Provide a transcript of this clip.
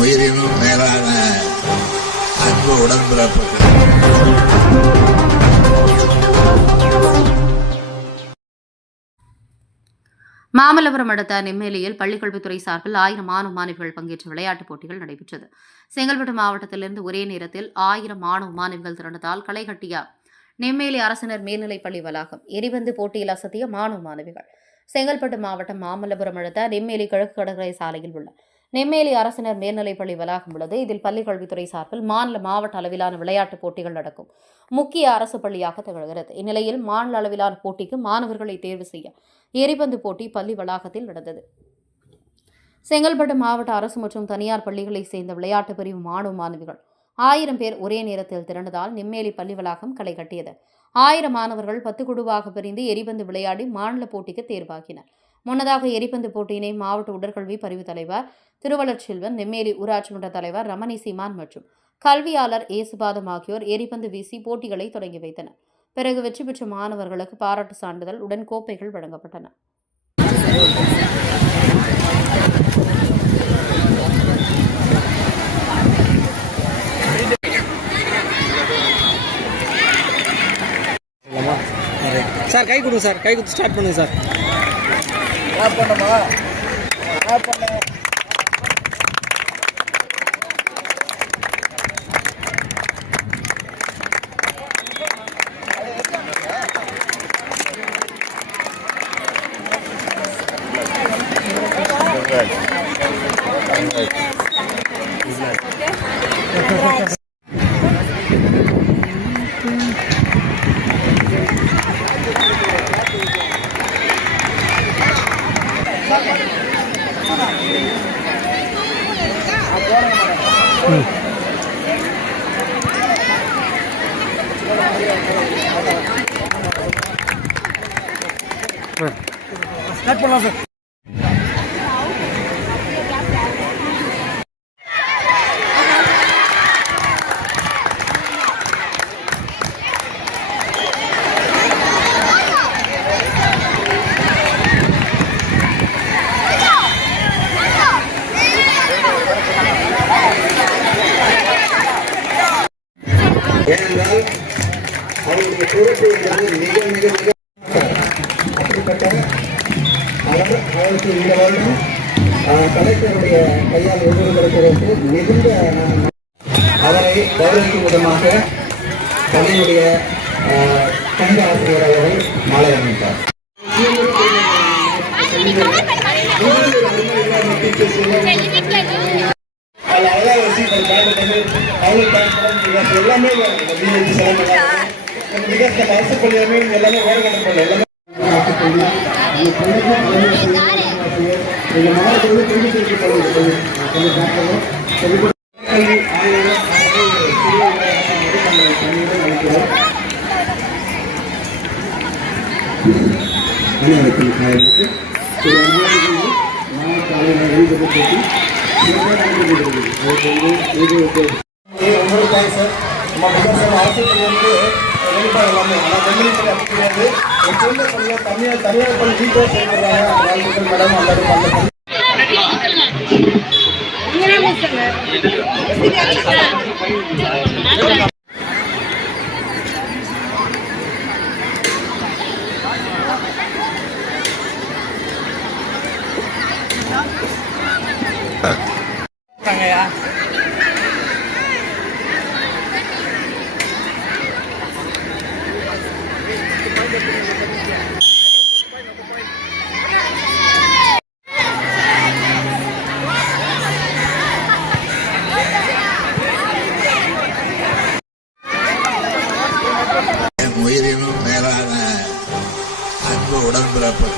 உயிரினும் மேலான அன்பு உடன்பிறப்புகள். மாமல்லபுரம் அடுத்த நெம்மேலியில் பள்ளிக்கல்வித்துறை சார்பில் ஆயிரம் மாணவ மாணவிகள் பங்கேற்ற விளையாட்டுப் போட்டிகள் நடைபெற்றது. செங்கல்பட்டு மாவட்டத்திலிருந்து ஒரே நேரத்தில் ஆயிரம் மாணவ மாணவிகள் திரண்டதால் களைகட்டியா நெம்மேலி அரசினர் மேல்நிலைப் பள்ளி வளாகம் எரிபந்து போட்டியில் அசத்திய மாணவ மாணவிகள். செங்கல்பட்டு மாவட்டம் மாமல்லபுரம் அடுத்த நெம்மேலி கிழக்கு கடற்கரை சாலையில் உள்ள நெம்மேலி அரசினர் மேல்நிலைப் பள்ளி வளாகம் உள்ளது. இதில் பள்ளிக்கல்வித்துறை சார்பில் மாநில மாவட்ட அளவிலான விளையாட்டுப் போட்டிகள் நடக்கும். முக்கிய அரசு பள்ளியாக திகழ்கிறது. இந்நிலையில் மாநில அளவிலான போட்டிக்கு மாணவர்களை தேர்வு செய்ய எரிபந்து போட்டி பள்ளி வளாகத்தில் நடந்தது. செங்கல்பட்டு மாவட்ட அரசு மற்றும் தனியார் பள்ளிகளைச் சேர்ந்த விளையாட்டு பிரிவு மாணவ மாணவிகள் ஆயிரம் பேர் ஒரே நேரத்தில் திரண்டதால் நெம்மேலி பள்ளி வளாகம் களை கட்டியது ஆயிரம் மாணவர்கள் பத்து குழுவாக பிரிந்து எரிபந்து விளையாடி மாநில போட்டிக்கு தேர்வாகினர். முன்னதாக எரிபந்து போட்டியினை மாவட்ட உடற்கல்வி பிரிவு தலைவர் திருவளர்ச்செல்வன் நெம்மேலி ஊராட்சி மன்ற தலைவர் ரமணி சீமான் மற்றும் கல்வியாளர் ஏசுபாதம் ஆகியோர் எரிபந்து வீசி போட்டிகளை தொடங்கி வைத்தனர். பிறகு வெற்றி பெற்ற மாணவர்களுக்கு பாராட்டு சான்றிதழ் உடன் கோப்பைகள் வழங்கப்பட்டன. சார் கை கொடுங்க சார். கை கொடுத்து ஸ்டார்ட் பண்ணுங்க சார். ஆஃப் பண்ணமா ஆஃப் பண்ண. ஸ்டார்ட் பண்ணலாம் சார் ஏனென்றால் அவருடைய பொறுப்பு என்பது மிக மிக மிக அப்படிப்பட்ட அவர் அவருக்கு இந்த வருடம் கலெக்டருடைய கையால் மிகுந்த அவரை கௌரவிக்கும் விதமாக பள்ளியுடைய ஆசிரியர் அவர்கள் மாலை அமைத்தார் அதில் அழகாக வச்சு ஒரு பேண்ட் எல்லாமே எல்லாமே எல்லாமே மாவட்டத்தில் அனைவருக்கும் மாவட்ட ஆளுநர் வந்து ரொம்ப தேங்க்ஸ் சார் நம்ம விவசாயம் அரசு பள்ளி வந்து வெளிப்பாடு எல்லாமே ஆனால் கம்பெனி அப்படி கிடையாது ஒரு சிறந்த பள்ளியில் தனியார் தனியார் பள்ளி வாழ்த்துக்கள் மேடம் அல்லது அன்பான அன்பு